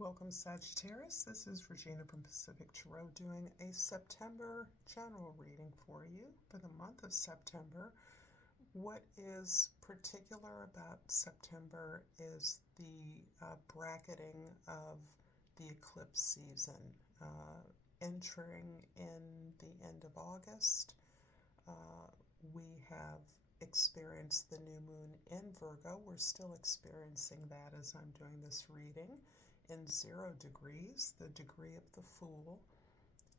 Welcome, Sagittarius. This is Regina from Pacific Tarot doing a September general reading for you for the month of September. What is particular about September is the bracketing of the eclipse season. Entering in the end of August, we have experienced the new moon in Virgo. We're still experiencing that as I'm doing this reading in 0 degrees, the degree of the Fool,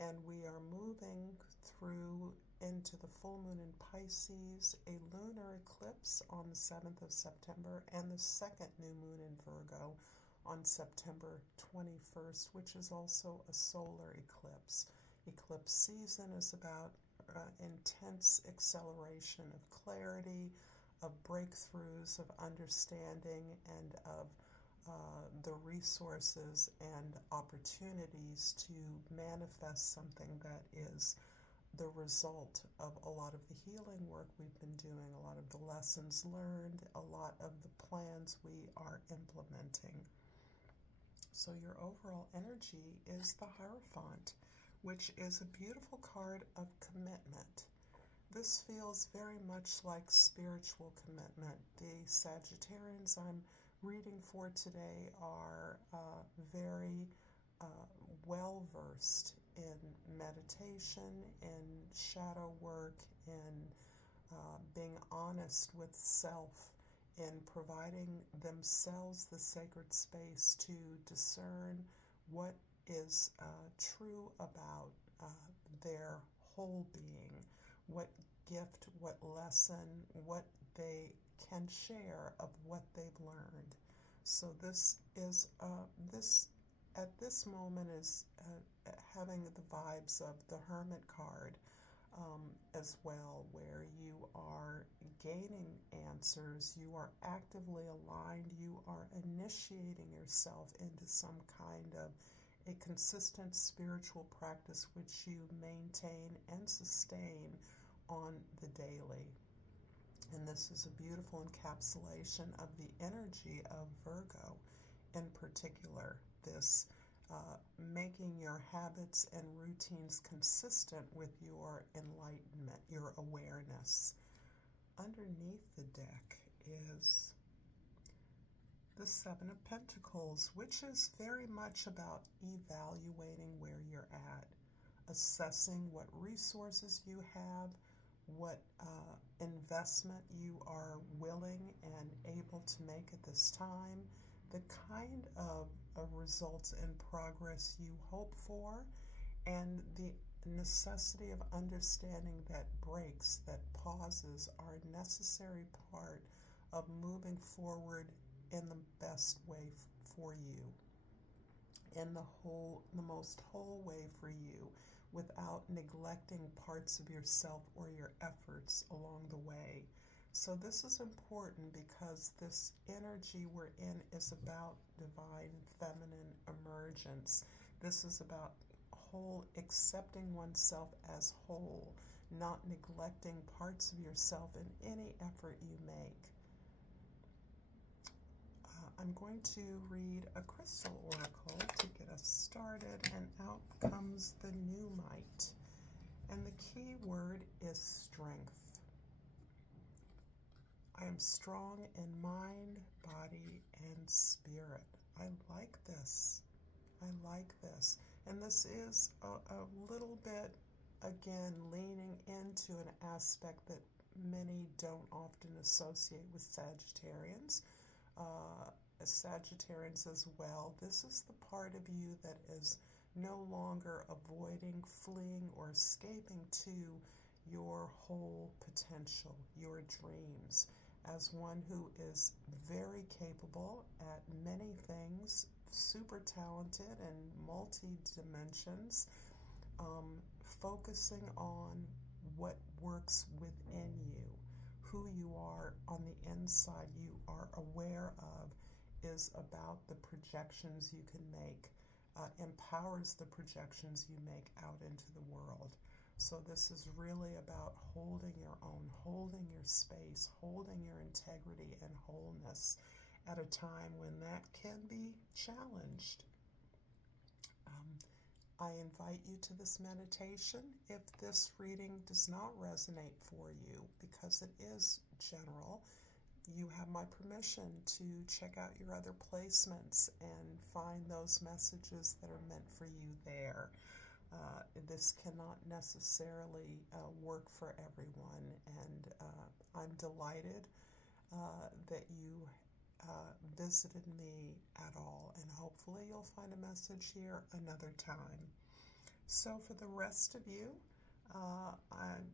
and we are moving through into the full moon in Pisces, a lunar eclipse on the 7th of September, and the second new moon in Virgo on September 21st, which is also a solar eclipse. Eclipse season is about intense acceleration of clarity, of breakthroughs, of understanding, and of the resources and opportunities to manifest something that is the result of a lot of the healing work we've been doing, a lot of the lessons learned, a lot of the plans we are implementing. So your overall energy is the Hierophant, which is a beautiful card of commitment. This feels very much like spiritual commitment. The Sagittarians I'm reading for today are very well-versed in meditation, in shadow work, in being honest with self, in providing themselves the sacred space to discern what is true about their whole being, what gift, what lesson, what they can share of what they've learned. So this is this at this moment is having the vibes of the Hermit card as well, where you are gaining answers, you are actively aligned, you are initiating yourself into some kind of a consistent spiritual practice which you maintain and sustain on the daily. And this is a beautiful encapsulation of the energy of Virgo in particular, this making your habits and routines consistent with your enlightenment, your awareness. Underneath the deck is the Seven of Pentacles, which is very much about evaluating where you're at, assessing what resources you have, what investment you are willing and able to make at this time, the kind of results and progress you hope for, and the necessity of understanding that breaks, that pauses, are a necessary part of moving forward in the best way for you, in the most whole way for you, without neglecting parts of yourself or your efforts along the way. So this is important because this energy we're in is about divine feminine emergence. This is about whole, accepting oneself as whole, not neglecting parts of yourself in any effort you make. I'm going to read a crystal oracle to get us started, and out comes the Numite. And the key word is strength. I am strong in mind, body, and spirit. I like this. I like this. And this is a little bit, again, leaning into an aspect that many don't often associate with Sagittarians. Sagittarians as well. This is the part of you that is no longer avoiding, fleeing, or escaping to your whole potential, your dreams, as one who is very capable at many things, super talented in multi-dimensions, focusing on what works within you, who you are on the inside, you are aware of, is about the projections you can make, empowers the projections you make out into the world. So this is really about holding your own, holding your space, holding your integrity and wholeness at a time when that can be challenged. I invite you to this meditation. If this reading does not resonate for you, because it is general, you have my permission to check out your other placements and find those messages that are meant for you there. This cannot necessarily work for everyone, and I'm delighted that you visited me at all, and hopefully you'll find a message here another time. So for the rest of you,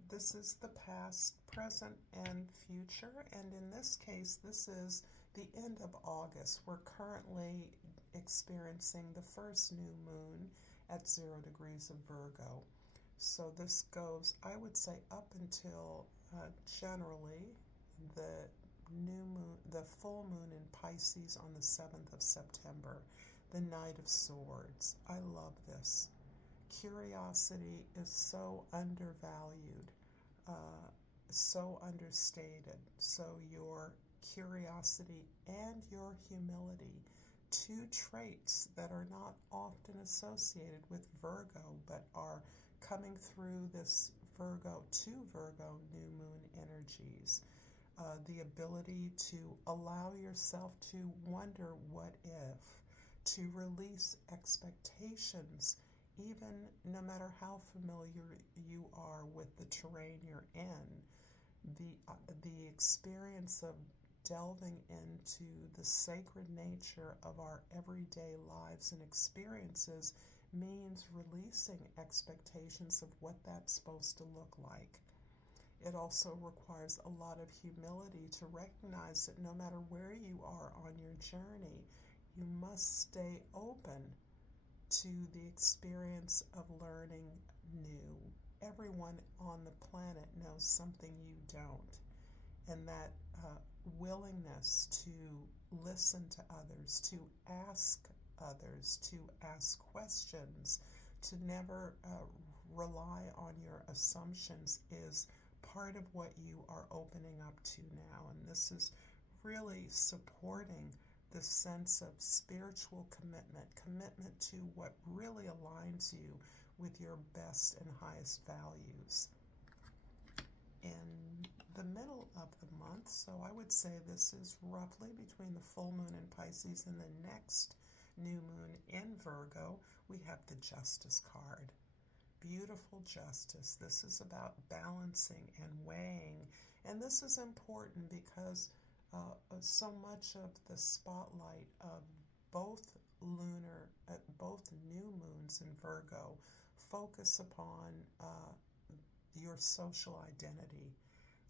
this is the past, present, and future, and in this case, this is the end of August. We're currently experiencing the first new moon at 0 degrees of Virgo. So this goes, I would say, up until generally the new moon, the full moon in Pisces on the 7th of September, the Knight of Swords. I love this. Curiosity is so undervalued, so understated. So your curiosity and your humility, two traits that are not often associated with Virgo, but are coming through this Virgo to Virgo new moon energies. The ability to allow yourself to wonder what if, to release expectations, even no matter how familiar you are with the terrain you're in. The experience of delving into the sacred nature of our everyday lives and experiences means releasing expectations of what that's supposed to look like. It also requires a lot of humility to recognize that no matter where you are on your journey, you must stay open to the experience of learning new. Everyone on the planet knows something you don't, and that willingness to listen to others, to ask others, to ask questions, to never rely on your assumptions is part of what you are opening up to now. And this is really supporting the sense of spiritual commitment to what really aligns you with your best and highest values. In the middle of the month, so I would say this is roughly between the full moon in Pisces and the next new moon in Virgo, we have the Justice card. Beautiful justice. This is about balancing and weighing, and this is important because so much of the spotlight of both new moons in Virgo focus upon your social identity,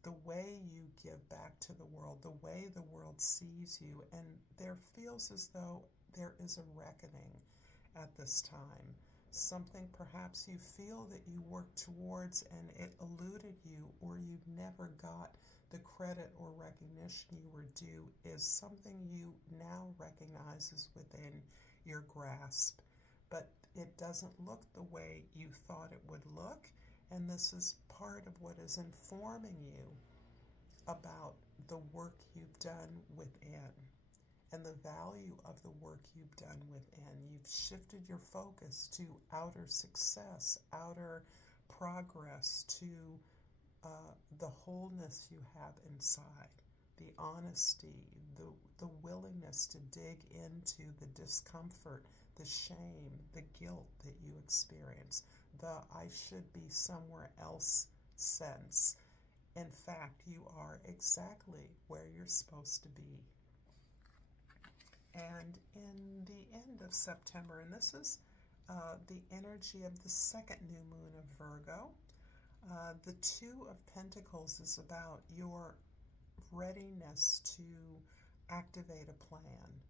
the way you give back to the world, the way the world sees you, and there feels as though there is a reckoning at this time. Something perhaps you feel that you worked towards and it eluded you, or you never got the credit or recognition you were due, is something you now recognize is within your grasp. But it doesn't look the way you thought it would look, and this is part of what is informing you about the work you've done within and the value of the work you've done within. You've shifted your focus to outer success, outer progress, to the wholeness you have inside, the honesty, the willingness to dig into the discomfort, the shame, the guilt that you experience, the I should be somewhere else sense. In fact, you are exactly where you're supposed to be. And in the end of September, and this is the energy of the second new moon of Virgo, the Two of Pentacles is about your readiness to activate a plan.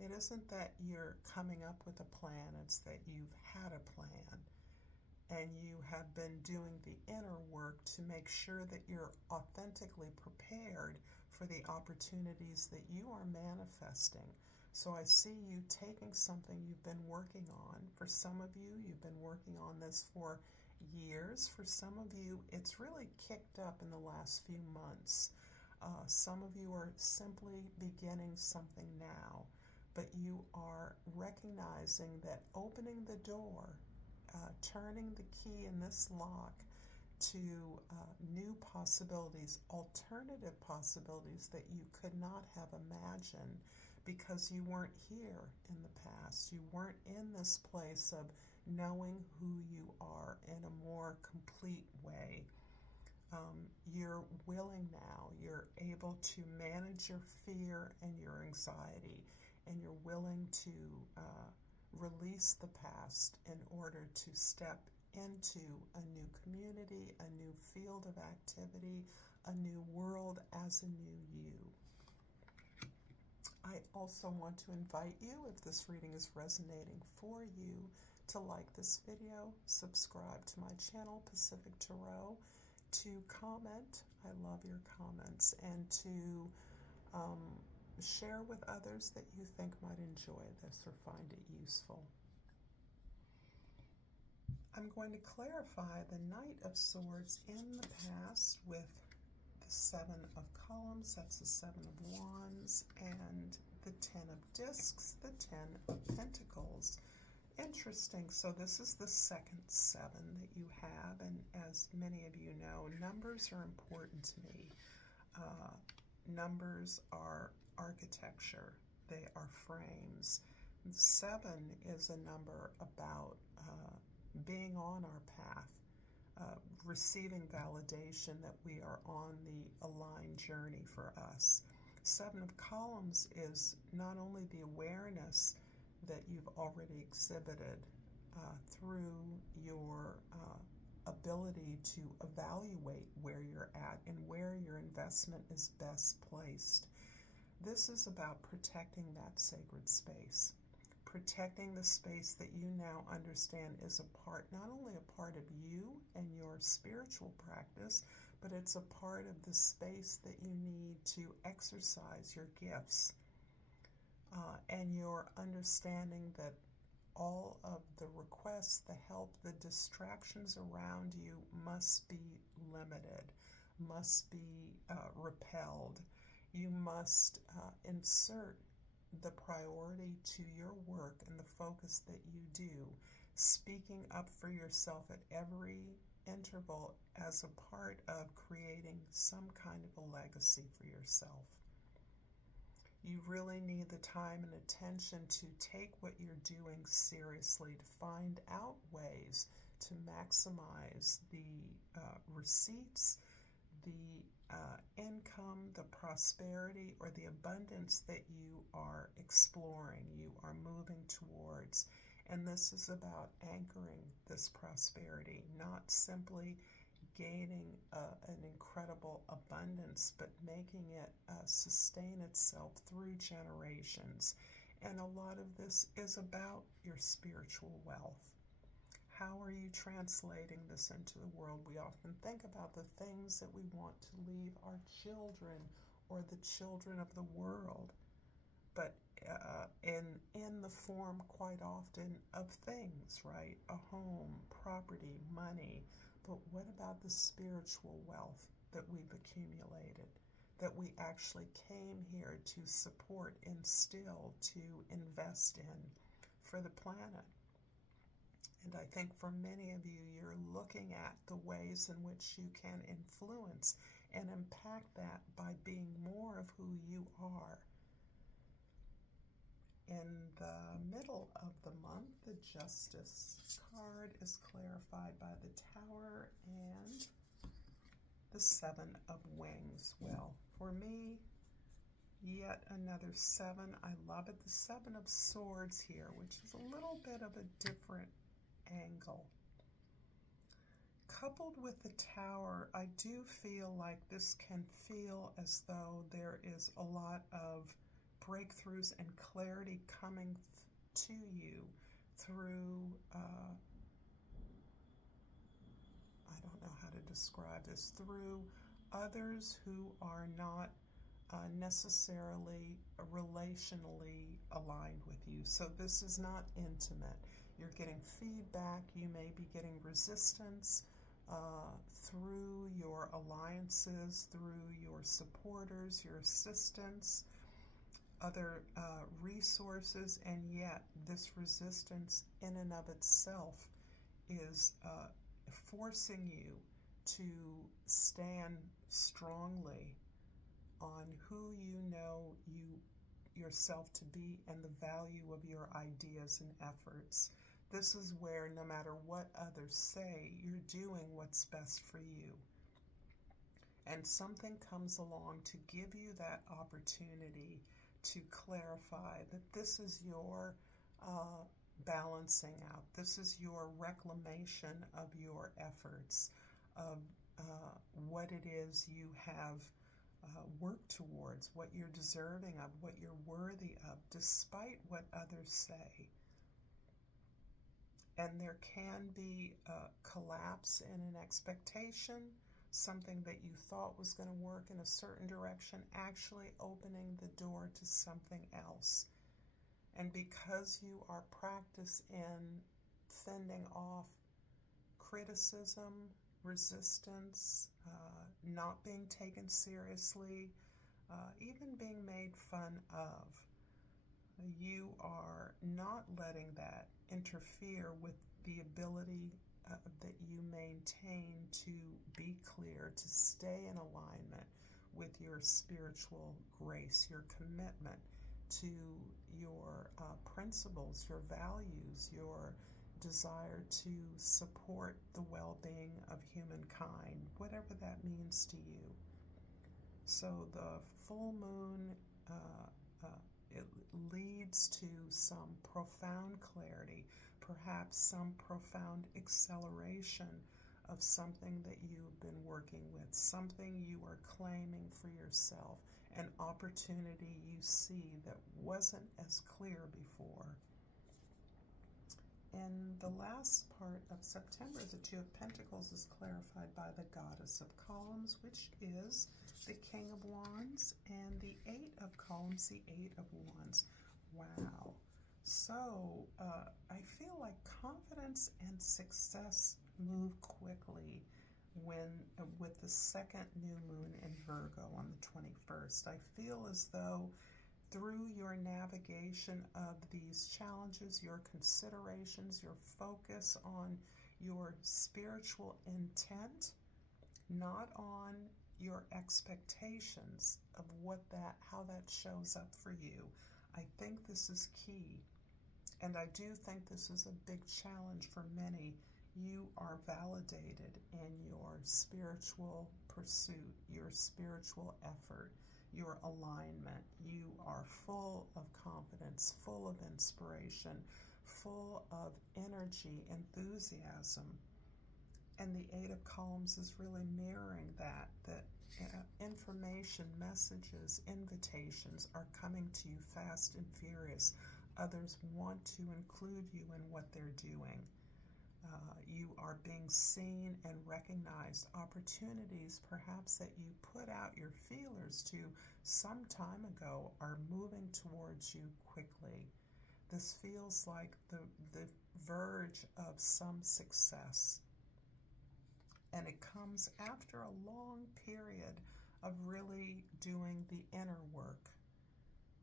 It isn't that you're coming up with a plan, it's that you've had a plan and you have been doing the inner work to make sure that you're authentically prepared for the opportunities that you are manifesting. So I see you taking something you've been working on. For some of you, you've been working on this for years. For some of you, it's really kicked up in the last few months. Some of you are simply beginning something now. but you are recognizing that opening the door, turning the key in this lock to new possibilities, alternative possibilities that you could not have imagined because you weren't here in the past. You weren't in this place of knowing who you are in a more complete way. You're willing now. You're able to manage your fear and your anxiety, and you're willing to release the past in order to step into a new community, a new field of activity, a new world as a new you. I also want to invite you, if this reading is resonating for you, to like this video, subscribe to my channel, Pacific Tarot, to comment, I love your comments, and to share with others that you think might enjoy this or find it useful. I'm going to clarify the Knight of Swords in the past with the Seven of Columns, that's the Seven of Wands, and the Ten of Discs, the Ten of Pentacles. Interesting. So this is the second seven that you have, and as many of you know, numbers are important to me. Numbers are architecture. They are frames. Seven is a number about being on our path, receiving validation that we are on the aligned journey for us. Seven of Columns is not only the awareness that you've already exhibited through your ability to evaluate where you're at and where your investment is best placed. This is about protecting that sacred space, protecting the space that you now understand is a part, not only a part of you and your spiritual practice, but it's a part of the space that you need to exercise your gifts. And your understanding that all of the requests, the help, the distractions around you must be limited, must be repelled. You must insert the priority to your work and the focus that you do, speaking up for yourself at every interval as a part of creating some kind of a legacy for yourself. You really need the time and attention to take what you're doing seriously, to find out ways to maximize the receipts, the income, the prosperity, or the abundance that you are exploring, you are moving towards. And this is about anchoring this prosperity, not simply gaining an incredible abundance, but making it sustain itself through generations. And a lot of this is about your spiritual wealth. How are you translating this into the world? We often think about the things that we want to leave our children or the children of the world, but in the form quite often of things, right? A home, property, money. But what about the spiritual wealth that we've accumulated, that we actually came here to support, instill, to invest in for the planet? And I think for many of you, you're looking at the ways in which you can influence and impact that by being more of who you are. In the middle of the month, the Justice card is clarified by the Tower and the Seven of Wings. Well, for me, yet another seven. I love it. The Seven of Swords here, which is a little bit of a different angle. Coupled with the Tower, I do feel like this can feel as though there is a lot of breakthroughs and clarity coming to you through, I don't know how to describe this, through others who are not necessarily relationally aligned with you. So this is not intimate. You're getting feedback. You may be getting resistance through your alliances, through your supporters, your assistants. other resources, and yet this resistance in and of itself is forcing you to stand strongly on who you know yourself to be and the value of your ideas and efforts. This is where no matter what others say, you're doing what's best for you. And something comes along to give you that opportunity to clarify that this is your balancing out. This is your reclamation of your efforts, of what it is you have worked towards, what you're deserving of, what you're worthy of, despite what others say. And there can be a collapse in an expectation, something that you thought was going to work in a certain direction, actually opening the door to something else. And because you are practiced in fending off criticism, resistance, not being taken seriously, even being made fun of, you are not letting that interfere with the ability that you maintain to be clear, to stay in alignment with your spiritual grace, your commitment to your principles, your values, your desire to support the well-being of humankind, whatever that means to you. So the full moon, it leads to some profound clarity, perhaps some profound acceleration of something that you've been working with, something you are claiming for yourself, an opportunity you see that wasn't as clear before. In the last part of September, the Two of Pentacles is clarified by the Goddess of Columns, which is the King of Wands, and the Eight of Columns, the Eight of Wands. Wow. So I feel like confidence and success move quickly with the second new moon in Virgo on the 21st. I feel as though through your navigation of these challenges, your considerations, your focus on your spiritual intent, not on your expectations of how that shows up for you. I think this is key. And I do think this is a big challenge for many. You are validated in your spiritual pursuit, your spiritual effort, your alignment. You are full of confidence, full of inspiration, full of energy, enthusiasm. And the Eight of Columns is really mirroring that information, messages, invitations are coming to you fast and furious. Others want to include you in what they're doing. You are being seen and recognized. Opportunities, perhaps, that you put out your feelers to some time ago are moving towards you quickly. This feels like the verge of some success. And it comes after a long period of really doing the inner work,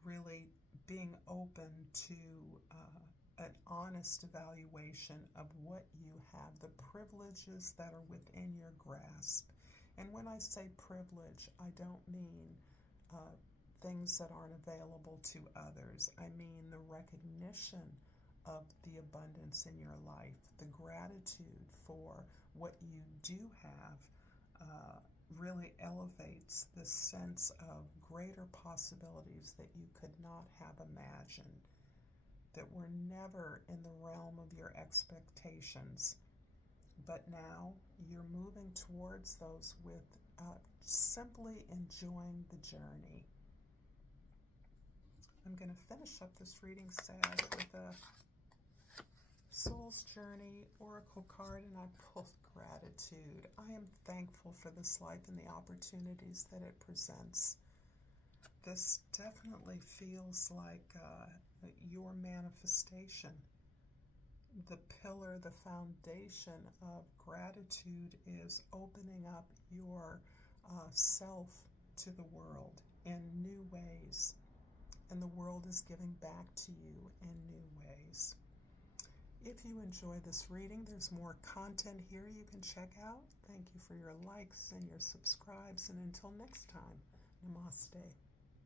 really being open to an honest evaluation of what you have, the privileges that are within your grasp. And when I say privilege, I don't mean things that aren't available to others. I mean the recognition of the abundance in your life, the gratitude for what you do have really elevates the sense of greater possibilities that you could not have imagined, that were never in the realm of your expectations. But now you're moving towards those with simply enjoying the journey. I'm going to finish up this reading, Sag, with a Soul's Journey Oracle card, and I pulled gratitude. I am thankful for this life and the opportunities that it presents. This definitely feels like your manifestation. The pillar, the foundation of gratitude is opening up your self to the world in new ways. and the world is giving back to you in new ways. If you enjoy this reading, there's more content here you can check out. Thank you for your likes and your subscribes, and until next time, namaste.